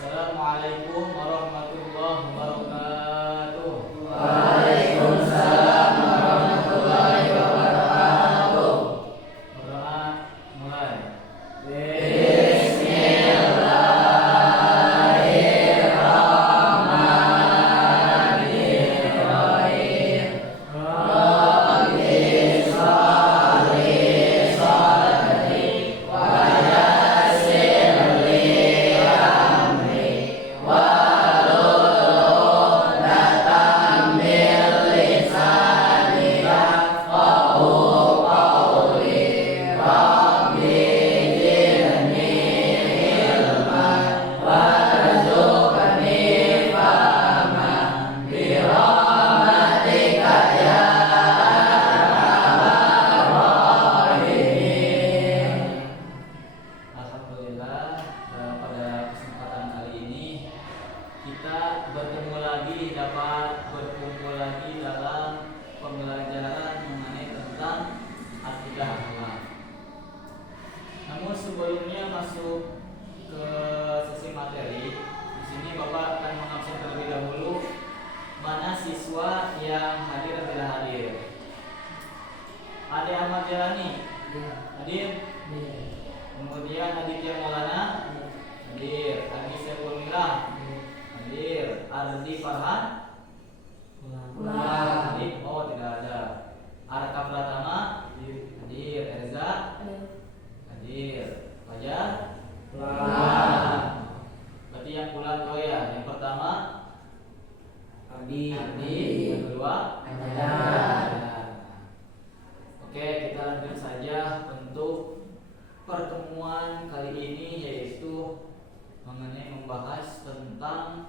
Assalamualaikum warahmatullahi wabarakatuh. Waalaikumsalam warahmatullahi wabarakatuh. Berdoa mulai. Bismillahirrahmanirrahim. Rabbi sholli sholli wa yassir li amri wahlul 'uqdatam min lisani yafqahu qawli. Rabbi zidni ilman warzuqni fahman birahmatika ya arhamar rahimin. Alhamdulillah, pada kesempatan kali ini kita bertemu lagi, dapat berkumpul lagi dalam pembelajaran mengenai tentang akidah akhlak. Namun sebelumnya masuk ke sesi materi, di sini Bapak akan mengabsen terlebih dahulu mana siswa yang hadir dan tidak hadir. Ade Ahmad Jalani hadir. Kemudian Aditya Maulana hadir. Adi Saiful Mirah hadir. Ardi Farhan hadir. Oh, tidak ada. Arka Pratama hadir. Erza hadir. Fajar berarti yang pulang kau ya. Yang pertama Ardi. Yang kedua Oke, kita lanjut saja untuk pertemuan kali ini, yaitu mengenai membahas tentang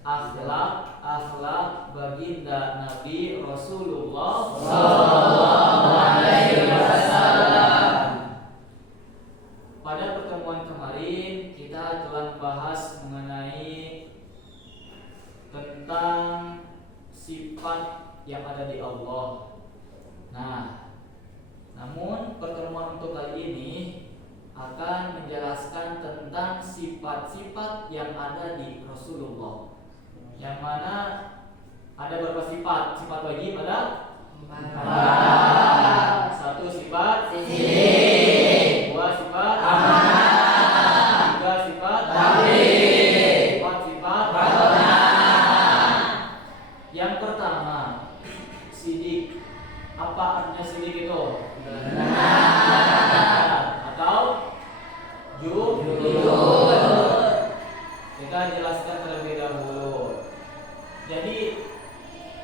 akhlak baginda Nabi Rasulullah Sallallahu alaihi wasallam. Pada pertemuan kemarin kita telah membahas mengenai tentang sifat yang ada di Allah. Nah, namun pertemuan untuk kali ini akan menjelaskan tentang sifat-sifat yang ada di Rasulullah. Yang mana ada beberapa sifat? Sifat wajib ada 4. 1 sifat Sidik. 2 sifat Amanah. 3 sifat Tabligh. 4 sifat Batnah. Yang pertama, sidik. Apa artinya sidik itu? Benar. Atau Jujur. Kita jelaskan terlebih dahulu. Jadi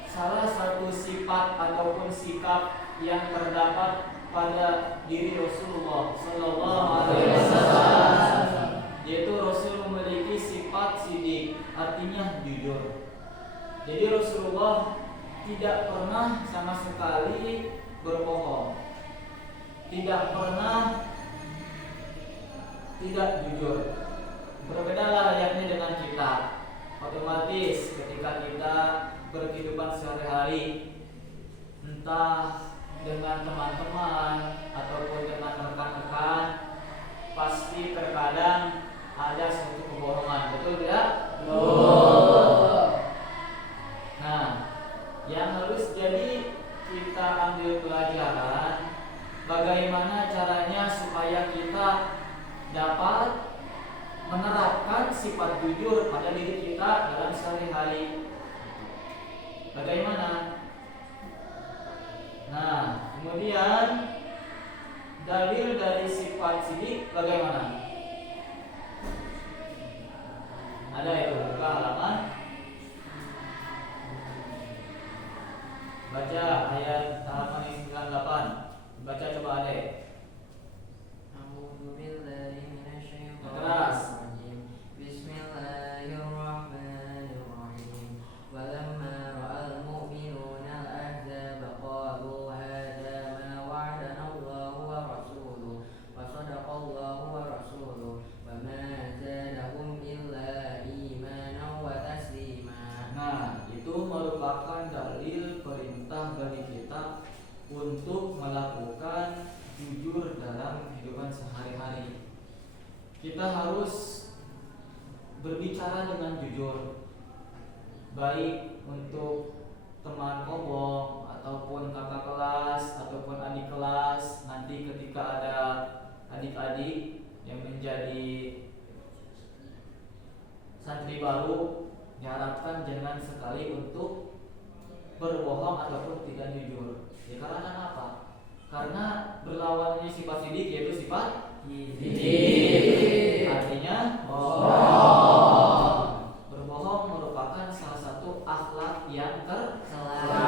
salah satu sifat ataupun sikap yang terdapat pada diri Rasulullah Sallallahu Alaihi Wasallam, yaitu Rasul memiliki sifat sidik, artinya jujur. Jadi Rasulullah tidak pernah sama sekali berbohong, tidak pernah tidak jujur. Berbedalah layaknya dengan kita. Otomatis ketika kita berkehidupan sehari-hari, entah dengan teman-teman ataupun dengan rekan-rekan, pasti terkadang ada suatu kebohongan. Betul tidak? Nah, yang harus jadi kita ambil pelajaran, bagaimana caranya supaya kita dapat menerapkan sifat jujur pada diri kita dalam sehari-hari. Bagaimana? Nah, kemudian dalil dari sifat sidik bagaimana? Ada itu, buka halaman. Baca ayat halaman 98. Baca coba Ade. A'udzu billahi minasyaitonir Keras. rajim. Bismillahirrahmanirrahim. Walamma ra'al mu'minuna al-ahzaba qalu hadza ma wa'adana Allahu wa rasuluhu wa sadaqallahu wa rasuluhu wa ma zadahum illa imanan wa taslima. Nah, itu merupakan dalil perintah bagi kita untuk melakukan jujur dalam kehidupan sehari-hari. Kita harus berbicara dengan jujur, baik untuk teman kelompok ataupun kakak kelas ataupun adik kelas. Nanti ketika ada adik-adik yang menjadi santri baru, diharapkan jangan sekali untuk berbohong ataupun tidak jujur. Ya karena apa? Karena berlawannya sifat sidik yaitu sifat sidik. Artinya bohong. Berbohong merupakan salah satu akhlak yang tercela,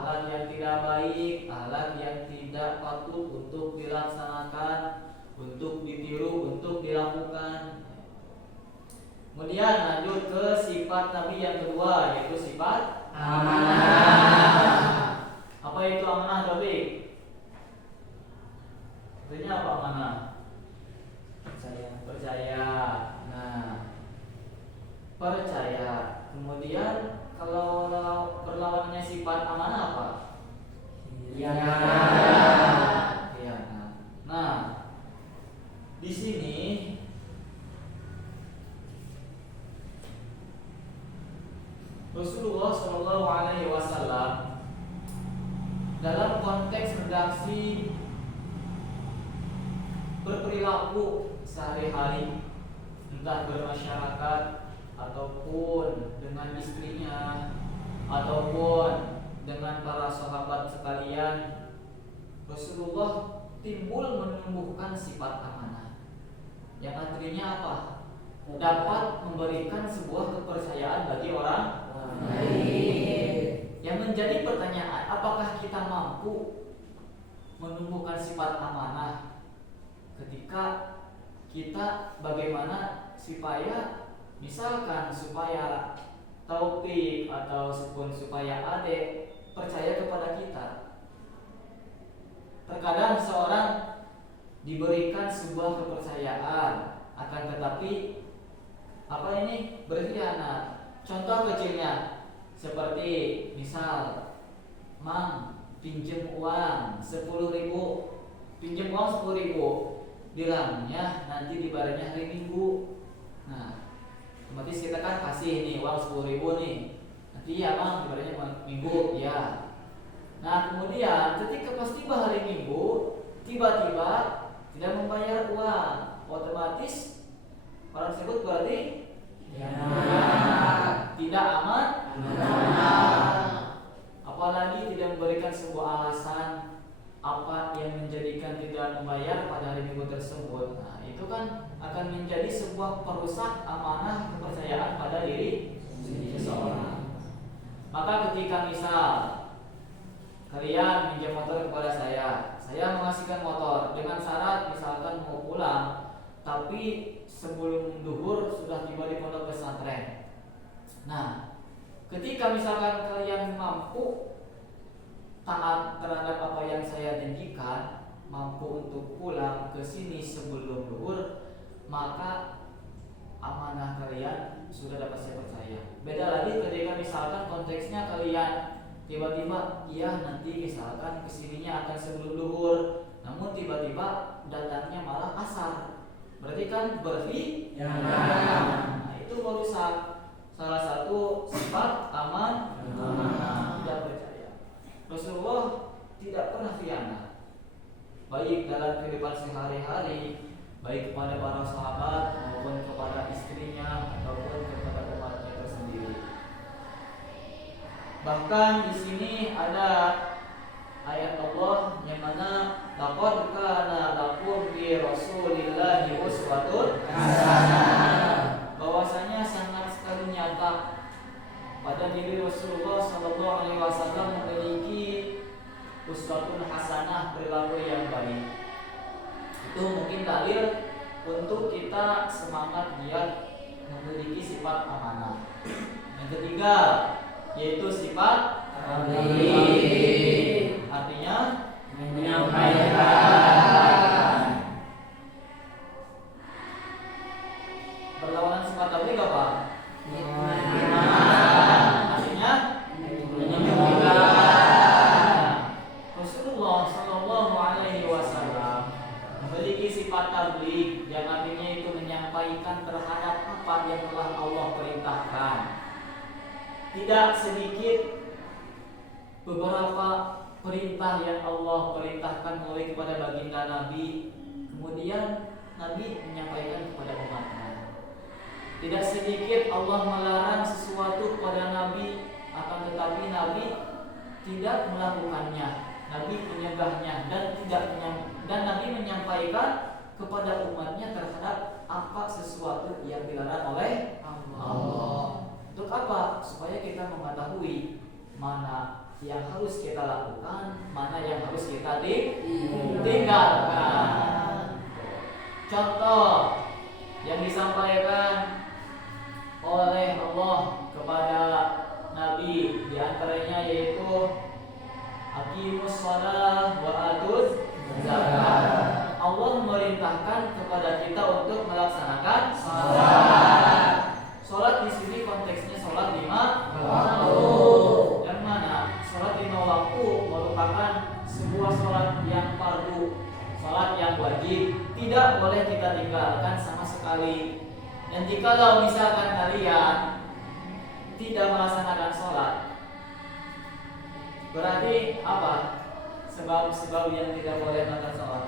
akhlak yang tidak baik, akhlak yang tidak patut untuk dilaksanakan, untuk ditiru, untuk dilakukan. Kemudian lanjut ke sifat Nabi yang kedua, yaitu sifat amanah. Apa itu amanah, Taufik? Artinya apa amanah? Percaya. Nah, percaya. Kemudian kalau berlawannya sifat amanah apa? Khianat. Nah, di sini Rasulullah Shallallahu Alaihi Wasallam dalam konteks redaksi berperilaku sehari-hari, entah bermasyarakat ataupun dengan istrinya ataupun dengan para sahabat sekalian, Rasulullah timbul menumbuhkan sifat amanah, yang artinya apa? Dapat memberikan sebuah kepercayaan bagi orang lain. Yang menjadi pertanyaan, apakah kita mampu menumbuhkan sifat amanah ketika kita bagaimana supaya misalkan supaya Taufik atau supaya Ade percaya kepada kita. Terkadang seorang diberikan sebuah kepercayaan, akan tetapi berkhianat. Contoh kecilnya seperti misal, Mang pinjam uang 10.000, pinjam uang 10.000, bilangnya nanti dibayarnya hari Minggu. Nah, otomatis kita kan kasih nih uang 10.000 nih, nanti ya Mang dibayarnya Minggu ya. Nah kemudian ketika pas tiba hari Minggu, tiba-tiba tidak membayar uang, otomatis orang tersebut berarti tidak aman. Apalagi tidak memberikan sebuah alasan apa yang menjadikan tidak membayar pada hari Minggu tersebut. Nah itu kan akan menjadi sebuah perusak amanah kepercayaan pada diri seseorang. Maka ketika misal kalian pinjam motor kepada saya mengasihkan motor dengan syarat misalkan mau pulang, tapi sebelum duhur sudah tiba di pondok pesantren. Nah, ketika misalkan kalian mampu taat terhadap apa yang saya janjikan, mampu untuk pulang ke sini sebelum duhur, maka amanah kalian sudah dapat saya percaya. Beda lagi ketika misalkan konteksnya kalian tiba-tiba iya nanti misalkan kesininya akan sebelum duhur, namun tiba-tiba datangnya malah asar, berarti kan berkhianat. Nah itu merusak salah satu sifat amanah, tidak percaya. Rasulullah tidak pernah khianat, baik dalam kehidupan sehari-hari, baik kepada para sahabat maupun kepada istrinya ataupun kepada umatnya tersendiri. Bahkan di sini ada ayat Allah yang mana laqad kana lakum fi Rasulillahi uswatun hasanah, bahwasanya sangat sekali nyata pada diri Rasulullah sallallahu alaihi wasallam memiliki uswatun hasanah, perilaku yang baik. Itu mungkin dalil untuk kita semangat giat memiliki sifat amanah. Yang ketiga yaitu sifat tabligh, artinya menyampaikan. Perlawanan sifat tabligh apa? Artinya menyampaikan. Rasulullah sallallahu alaihi wasallam memiliki sifat tabligh yang artinya itu menyampaikan terhadap apa yang telah Allah perintahkan. Tidak sedikit beberapa perintah yang Allah perintahkan melalui kepada baginda Nabi, kemudian Nabi menyampaikan kepada umatnya. Tidak sedikit Allah melarang sesuatu kepada Nabi, akan tetapi Nabi tidak melakukannya. Nabi menyegahnya dan Nabi menyampaikan kepada umatnya terhadap apa sesuatu yang dilarang oleh Allah. Untuk apa? Supaya kita mengetahui mana yang harus kita lakukan, mana yang harus kita tinggalkan. Contoh yang disampaikan oleh Allah kepada Nabi diantaranya yaitu aqimus shalah wa atuz zakat. Allah memerintahkan kepada kita untuk melaksanakan salat. Salat di sini konteksnya salat 5 waktu. Yang mana salat 5 waktu merupakan sebuah salat yang fardu, salat yang wajib, tidak boleh kita tinggalkan sama sekali. Dan jikalau misalkan kalian tidak melaksanakan salat, berarti apa? Sebab-sebab yang tidak boleh melakukan salat.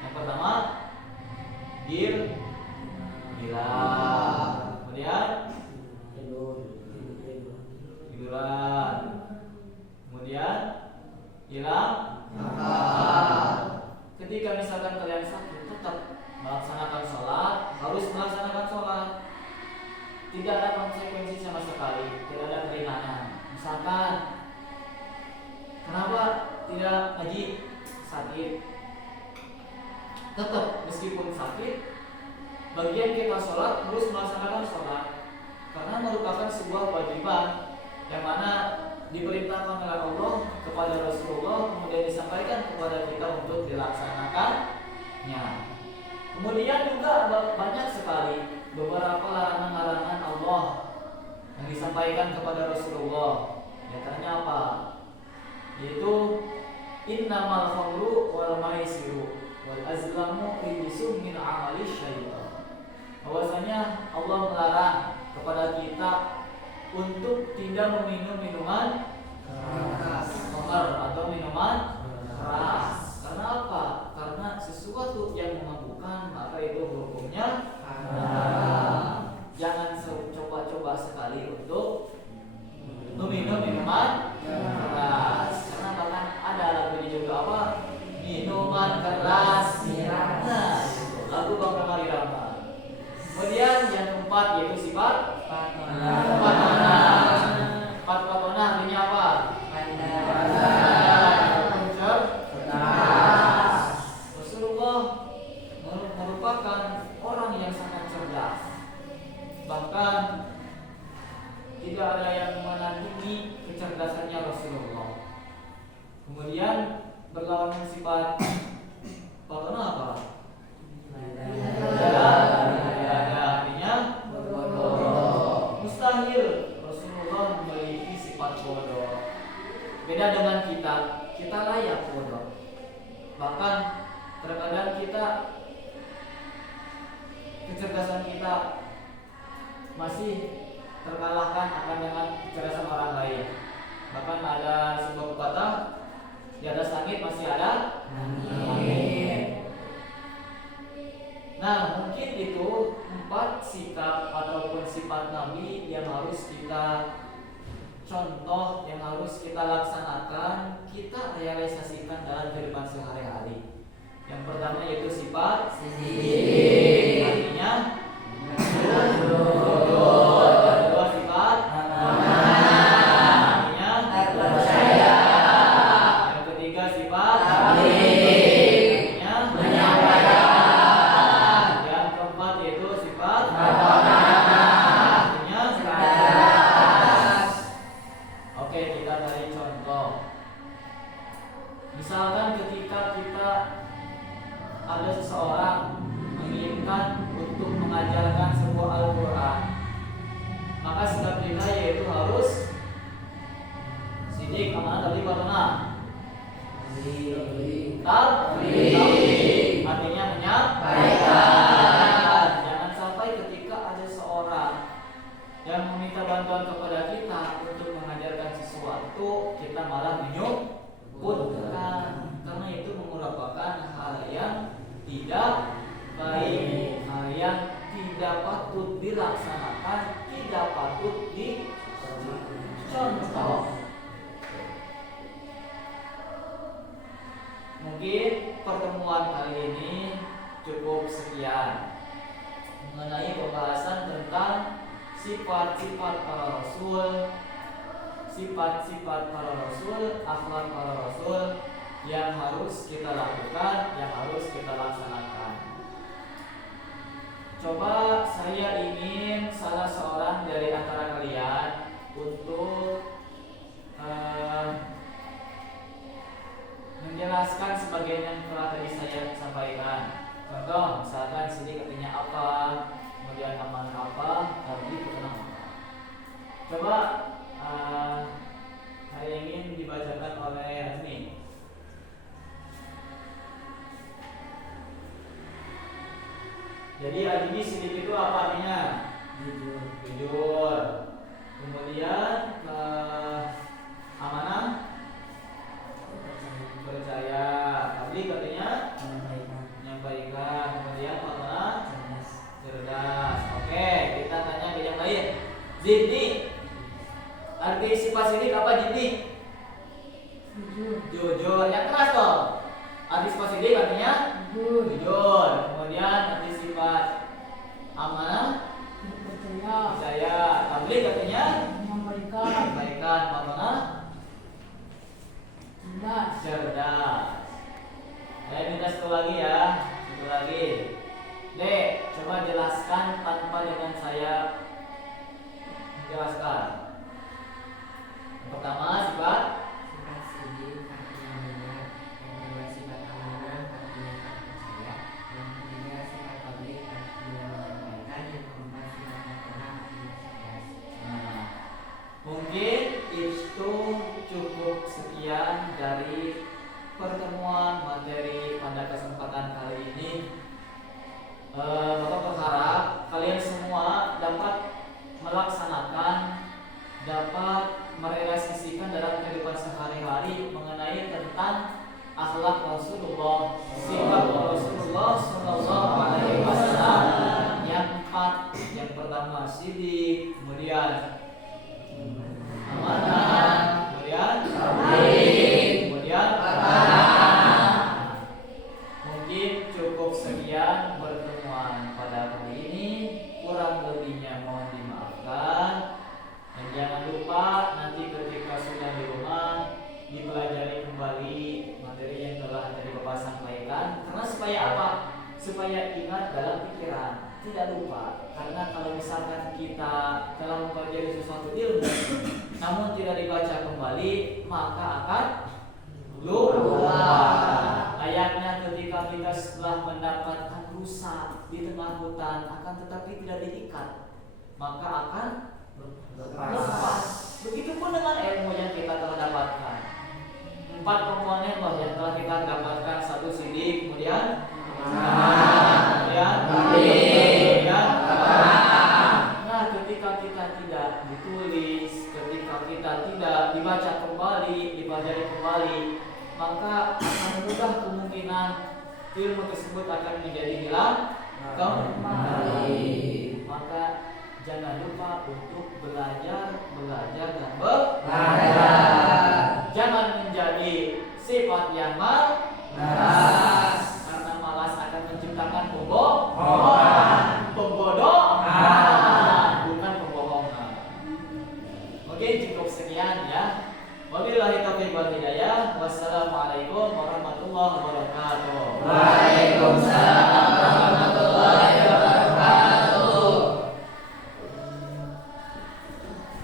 Yang pertama, gila. Kemudian tiduran. Kemudian hilang akal. Ketika misalkan kalian sakit, tetap melaksanakan sholat, harus melaksanakan sholat. Tidak ada konsekuensi sama sekali, tidak ada keringanan. Misalkan, kenapa tidak haji? Sakit. Tetap meskipun sakit, bagian kita sholat harus melaksanakan sholat, karena merupakan sebuah kewajiban yang mana diperintahkan oleh Allah kepada Rasulullah, kemudian disampaikan kepada kita untuk dilaksanakannya. Kemudian juga banyak sekali beberapa larangan-larangan Allah yang disampaikan kepada Rasulullah. Antaranya apa? Yaitu innamal khamru wal maisiru wal azlamu rijsun min amali syaitan. Bahwasanya Allah melarang kepada kita untuk tidak meminum minuman keras, khamr atau minuman keras. Karena apa? Karena sesuatu yang memabukkan, maka itu hukumnya haram. Jangan coba-coba sekali untuk meminum minuman keras. Karena bahkan ada lagunya juga apa? Minuman keras. Nah, lagu Bang Ramadi Rama. Kemudian yang keempat yaitu sifat patona. Patona artinya apa? Rasulullah merupakan orang yang sangat cerdas. Bahkan tidak ada yang menandingi kecerdasannya Rasulullah. Kemudian berlawanan sifat patona apa? Artinya mustahil Rasulullah memiliki sifat bodoh. Beda dengan kita layak bodoh. Bahkan terkadang kecerdasan kita masih terkalahkan akan dengan kecerdasan orang lain. Bahkan ada sebuah pepatah, di atas langit masih ada angin. Nah, mungkin itu 4 sikap ataupun sifat Nabi yang harus kita contoh, yang harus kita laksanakan, kita realisasikan dalam kehidupan sehari-hari. Yang pertama yaitu sifat sidik, artinya jujur. Yang kedua sifat artinya percaya. Yang ketiga sifat artinya menyampaikan. Yang keempat yaitu sifat artinya cerdas. Oke, kita cari contoh. Misalkan ketika kita ada seseorang menginginkan untuk mengajarkan sebuah Al-Quran, maka sikap kita yaitu harus sidik, amanah, tabligh, patona. Tabligh artinya menyampaikan. Jangan sampai tidak baik. Hal yang tidak patut dilaksanakan, tidak patut dicontoh. Mungkin pertemuan kali ini cukup sekian mengenai pembahasan tentang sifat-sifat para rasul, sifat-sifat para rasul, akhlak para rasul yang harus kita lakukan, yang harus kita laksanakan. Coba saya ingin salah seorang dari antara kalian untuk menjelaskan sebagian yang telah tadi saya sampaikan. Contoh, misalkan sini katanya apa, kemudian amanah apa, tadi pertama apa. Coba saya ingin dibacakan oleh Azmi. Jadi Azmi sidik itu apa artinya? Jujur. Kemudian amanah, percaya. Tadi katanya menyampaikan. Kemudian amanah, cerdas. Oke, kita tanya ke yang lain. Zidni, arti sifat sidik apa Zidni? Jujur. Yang keras dong. Arti sifat sidik artinya jujur. Kemudian arti sifat amanah, percaya. Tabligh artinya menyampaikan. Amanah, cerdas. Saya minta satu lagi ya. Satu lagi. Dek, coba jelaskan tanpa dengan saya menjelaskan. Yang pertama sifat sidik artinya benar, yang kedua sifat amanah artinya percaya, yang ketiga sifat tabligh artinya menyampaikan, yang keempat sifat amanah artinya cerdas. Nah, mungkin itu cukup sekian dari pertemuan materi pada kesempatan kali ini. Bapak berharap kalian semua dapat melaksanakan, dapat merealisasikan dalam kehidupan sehari-hari mengenai tentang akhlak Rasulullah, sifat Rasulullah Sallallahu Alaihi Wasallam yang 4. Yang pertama sidik, kemudian amanah, kemudian kemudian mungkin cukup sekian pertemuan pada kali ini. Kurang lebihnya mohon dimaafkan. Dan jangan lupa nanti ketika sudah di rumah dipelajari kembali materi yang telah tadi Bapak sampaikan. Karena supaya apa? Supaya ingat dalam pikiran, tidak lupa. Karena kalau misalkan kita telah mempelajari sesuatu ilmu namun tidak dibaca kembali, maka akan lupa. Layaknya ketika kita setelah mendapatkan rusa di tengah hutan akan tetapi tidak diikat, maka akan lepas. Begitupun dengan ilmu yang kita telah dapatkan. 4 komponen loh yang telah kita dapatkan. 1 sidik, kemudian kemudian nah, ketika kita tidak ditulis, ketika kita tidak dibaca kembali, dipelajari kembali, maka akan mudah kemungkinan ilmu tersebut akan menjadi hilang kembali. Maka jangan lupa untuk belajar dan belajar. Jangan menjadi sifat yang malas, karena malas akan menciptakan pembohongan, bukan pembohongan. Oke, cukup sekian ya. Wabillahi taufiq wal hidayah. Wassalamualaikum warahmatullahi wabarakatuh. Waalaikumsalam.